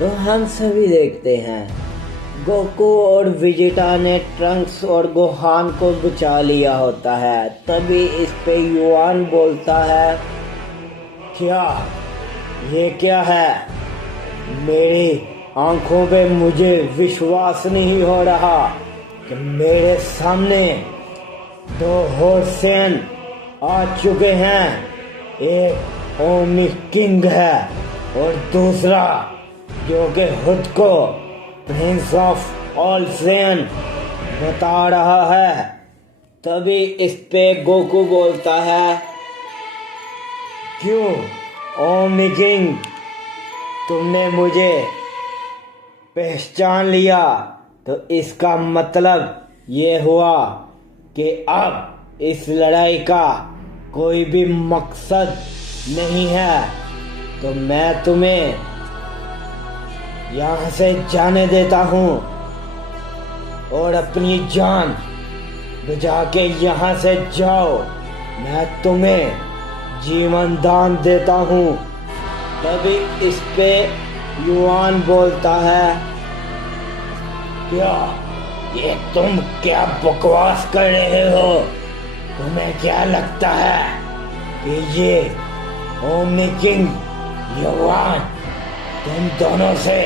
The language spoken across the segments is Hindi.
तो हम सभी देखते हैं गोकू और वेजिटा ने ट्रंक्स और गोहान को बचा लिया होता है। तभी इस पे युआन बोलता है, क्या ये क्या है? मेरी आंखों पे मुझे विश्वास नहीं हो रहा कि मेरे सामने दो होर्सेन आ चुके हैं। एक ओमी किंग है और दूसरा जो कि खुद को प्रिंस ऑफ ऑल सेन बता रहा है। तभी इस पे गोकू बोलता है, क्यों ओमी किंग, तुमने मुझे पहचान लिया? तो इसका मतलब ये हुआ कि अब इस लड़ाई का कोई भी मकसद नहीं है। तो मैं तुम्हें यहाँ से जाने देता हूँ और अपनी जान बचा के यहाँ से जाओ। मैं तुम्हें जीवन दान देता हूँ। तभी इस पे युआन बोलता है, क्या ये तुम क्या बकवास कर रहे हो? तुम्हें क्या लगता है कि ये ओमी किंग युआन तुम दोनों से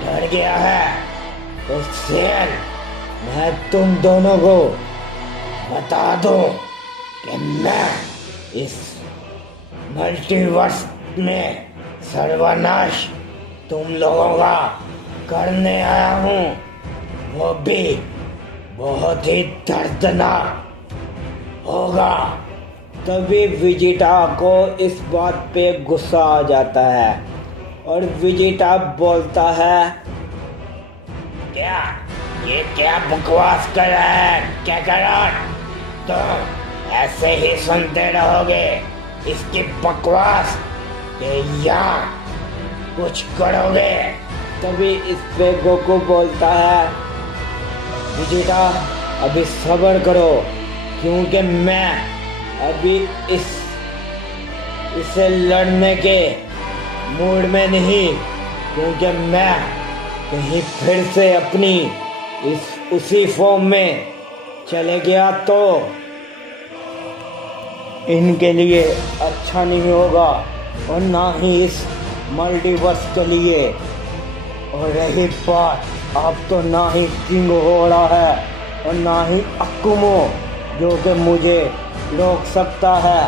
डर गया है? तो सेन, मैं तुम दोनों को बता दूं कि मैं इस मल्टीवर्स में सर्वनाश तुम लोगों का करने आया हूँ, वो भी बहुत ही दर्दनाक होगा। तभी वेजिटा को इस बात पे गुस्सा आ जाता है और वेजिटा बोलता है, क्या ये क्या बकवास कर रहा है? क्या कर रहा? तुम ऐसे ही सुनते रहोगे इसकी बकवास या कुछ करोगे? तभी इस पे गोकू बोलता है, वेजिटा अभी सब्र करो, क्योंकि मैं अभी इसे लड़ने के मूड में नहीं, क्योंकि मैं कहीं फिर से अपनी उसी फॉर्म में चले गया तो इनके लिए अच्छा नहीं होगा और ना ही इस मल्टीवर्स के लिए। और रही बात, अब तो ना ही किंग हो रहा है और ना ही अकुमो जो कि मुझे रोक सकता है।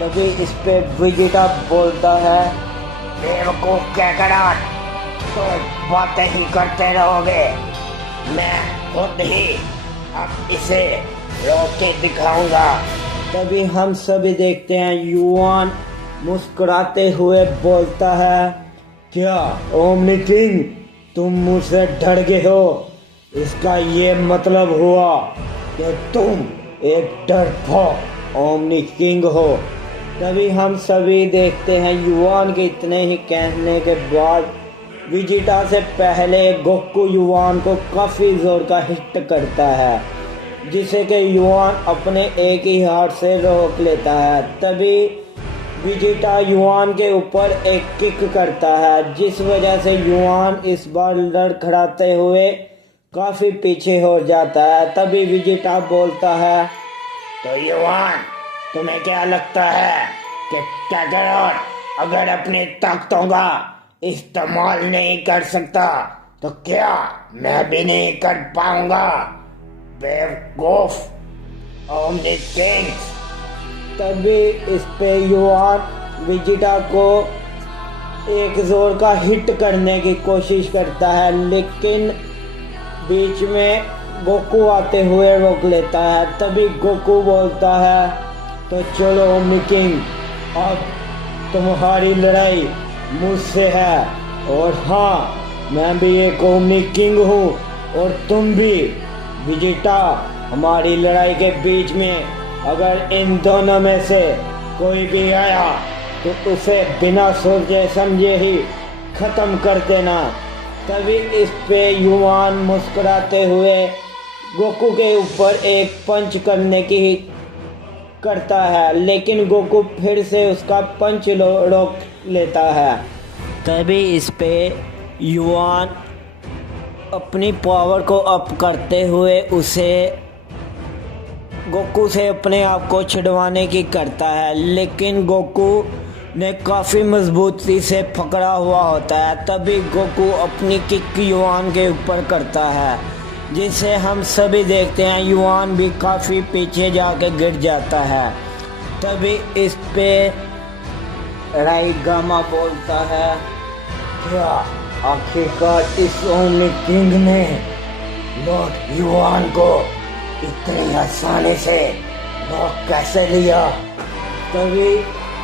तभी इस पे वेजिटा बोलता है, बेवकूफ क्या करा, तो बातें ही करते रहोगे, मैं खुद ही अब इसे रोक के दिखाऊंगा। तभी हम सभी देखते हैं युआन मुस्कुराते हुए बोलता है, क्या ओमनी किंग तुम मुझसे डर गए हो? इसका ये मतलब हुआ कि तुम एक डरपोक ओमनी किंग हो। तभी हम सभी देखते हैं युआन के इतने ही कहने के बाद वेजिटा से पहले गोकू युआन को काफी जोर का हिट करता है, जिसे कि युआन अपने एक ही हाथ से रोक लेता है। तभी वेजिटा युआन के ऊपर एक किक करता है, जिस वजह से युआन इस बार लड़खड़ाते हुए काफी पीछे हो जाता है। तभी वेजिटा बोलता है, तो युआन तुम्हें क्या लगता है कि कैकारोट अगर अपनी ताकतों का इस्तेमाल नहीं कर सकता तो क्या मैं भी नहीं कर पाऊंगा? बेवकूफ ओमनी किंग्स। तभी इस पे युआन वेजिटा को एक जोर का हिट करने की कोशिश करता है, लेकिन बीच में गोकू आते हुए रोक लेता है। तभी गोकू बोलता है, तो चलो ओमनी किंग, अब तुम्हारी लड़ाई मुझसे है और हाँ, मैं भी एक ओमनी किंग हूँ और तुम भी। वेजिटा, हमारी लड़ाई के बीच में अगर इन दोनों में से कोई भी आया तो उसे बिना सोचे समझे ही खत्म कर देना। तभी इस पे युआन मुस्कुराते हुए गोकू के ऊपर एक पंच करने की करता है, लेकिन गोकू फिर से उसका पंच रोक लेता है। तभी इस पे युआन अपनी पावर को अप करते हुए उसे गोकू से अपने आप को छिड़वाने की करता है, लेकिन गोकू ने काफ़ी मजबूती से पकड़ा हुआ होता है। तभी गोकू अपनी किक युआन के ऊपर करता है, जिसे हम सभी देखते हैं युआन भी काफ़ी पीछे जाके गिर जाता है। तभी इस पे राइगामा बोलता है, क्या आखिरकार इस ओमनी किंग ने लॉर्ड युआन को इतनी आसानी से नॉक कैसे लिया। तभी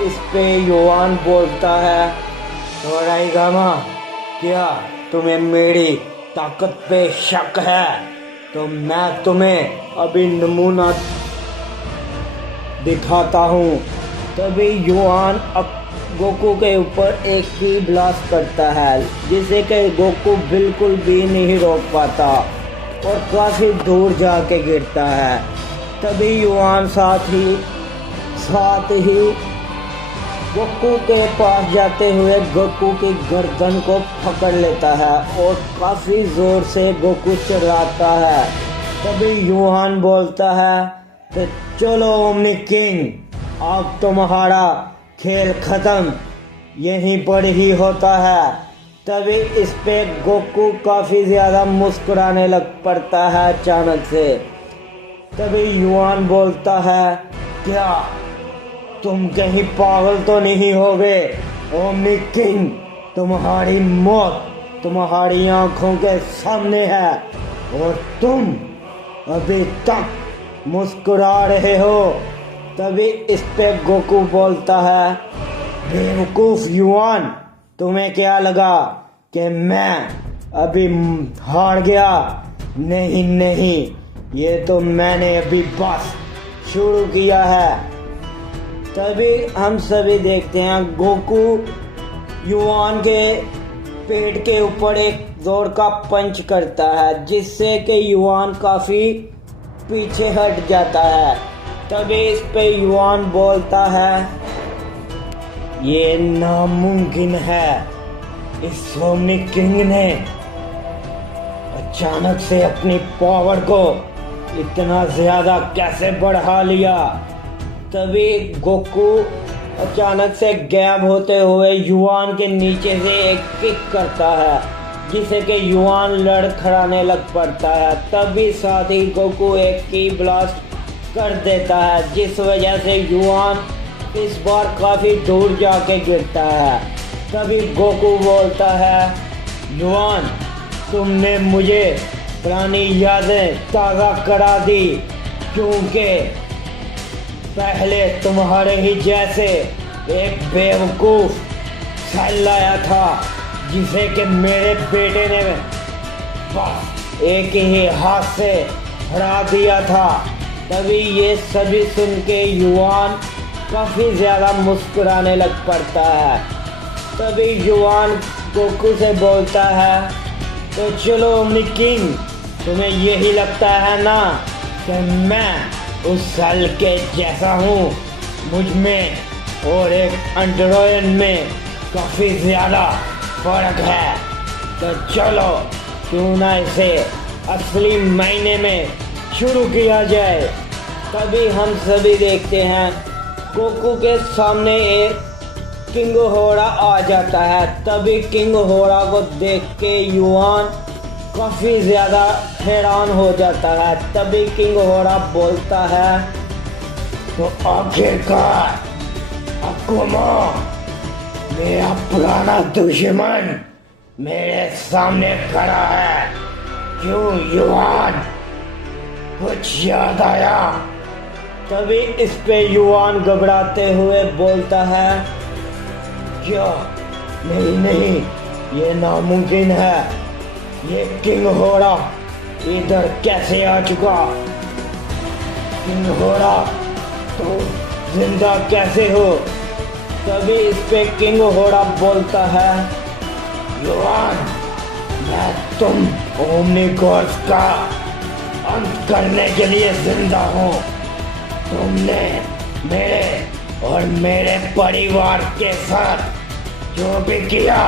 इस पे युआन बोलता है, तो राइगामा, क्या तुम्हें मेरी ताकत पे शक है? तो मैं तुम्हें अभी नमूना दिखाता हूँ। तभी युआन गोकू के ऊपर एक की ब्लास्ट करता है, जिसे कि गोकू बिल्कुल भी नहीं रोक पाता और काफ़ी दूर जाके गिरता है। तभी युआन साथ ही गोकू के पास जाते हुए गोकू की गर्दन को पकड़ लेता है और काफ़ी ज़ोर से गोकू चिल्लाता है। तभी युआन बोलता है, तो चलो ओमनी किंग, अब तुम्हारा खेल खत्म यहीं पर ही होता है। तभी इस पे गोकू काफ़ी ज़्यादा मुस्कुराने लग पड़ता है अचानक से। तभी युआन बोलता है, क्या तुम कहीं पागल तो नहीं हो गए ओमनी किंग? तुम्हारी मौत तुम्हारी आंखों के सामने है और तुम अभी तक मुस्कुरा रहे हो। तभी इस पे गोकू बोलता है, बेवकूफ़ युआन, तुम्हें क्या लगा कि मैं अभी हार गया? नहीं, ये तो मैंने अभी बस शुरू किया है। तभी हम सभी देखते हैं गोकू युआन के पेट के ऊपर एक जोर का पंच करता है, जिससे कि युआन काफ़ी पीछे हट जाता है। तभी इस पे युआन बोलता है, ये नामुमकिन है, इस ओमनी किंग ने अचानक से अपनी पावर को इतना ज़्यादा कैसे बढ़ा लिया। तभी गोकू अचानक से गायब होते हुए युआन के नीचे से एक किक करता है, जिसे कि युआन लड़खड़ाने लग पड़ता है। तभी साथ ही गोकू एक की ब्लास्ट कर देता है, जिस वजह से युआन इस बार काफ़ी दूर जाके गिरता है। तभी गोकू बोलता है, युआन, तुमने मुझे पुरानी यादें ताज़ा करा दी, क्योंकि पहले तुम्हारे ही जैसे एक बेवकूफ़ सेल आया था, जिसे कि मेरे बेटे ने बस एक ही हाथ से हरा दिया था। तभी ये सभी सुन के युआन काफ़ी ज़्यादा मुस्कुराने लग पड़ता है। तभी युआन गोकू से बोलता है, तो चलो ओमनी किंग, तुम्हें यही लगता है ना कि मैं उस सेल के जैसा हूँ? मुझ में और एक एंड्रॉयड में काफ़ी ज़्यादा फर्क है। तो चलो क्यों ना इसे असली मायने में शुरू किया जाए। तभी हम सभी देखते हैं गोकू के सामने एक किंग होरा आ जाता है। तभी किंग होरा को देख के युआन काफ़ी ज़्यादा हैरान हो जाता है। तभी किंग होरा बोलता है, तो आखिरकार अकुमा, मेरा पुराना दुश्मन मेरे सामने खड़ा है। क्यों युआन, कुछ याद आया? तभी इस पे युआन घबराते हुए बोलता है, क्या? नहीं, ये नामुमकिन है। ये किंग होरा इधर कैसे आ चुका? किंग होरा, तो जिंदा कैसे हो? तभी इस पे किंग होरा बोलता है, युआन, मैं तुम ओमनी गॉड्स का अंत करने के लिए जिंदा हूँ। तुमने मेरे और मेरे परिवार के साथ जो भी किया,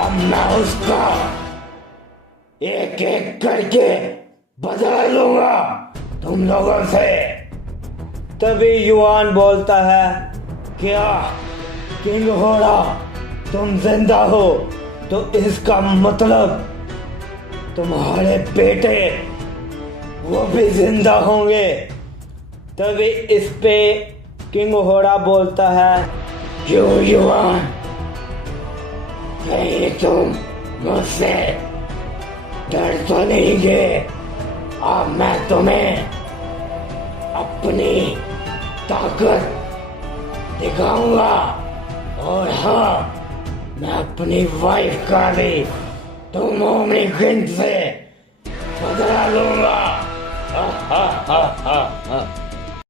अब मैं उसका एक एक करके बदला लूंगा तुम लोगों से। तभी युवान बोलता है, क्या किंग होड़ा तुम जिंदा हो तो इसका मतलब तुम्हारे बेटे वो भी जिंदा होंगे। तभी इस पे किंग होड़ा बोलता है, क्यों युवान, कहीं तुम मुझसे डर तो नहीं गए? अब मैं तुम्हें अपनी ताकत दिखाऊंगा और हाँ, मैं अपनी वाइफ का भी तुम ओमनी क्वीन से बदला लूंगा।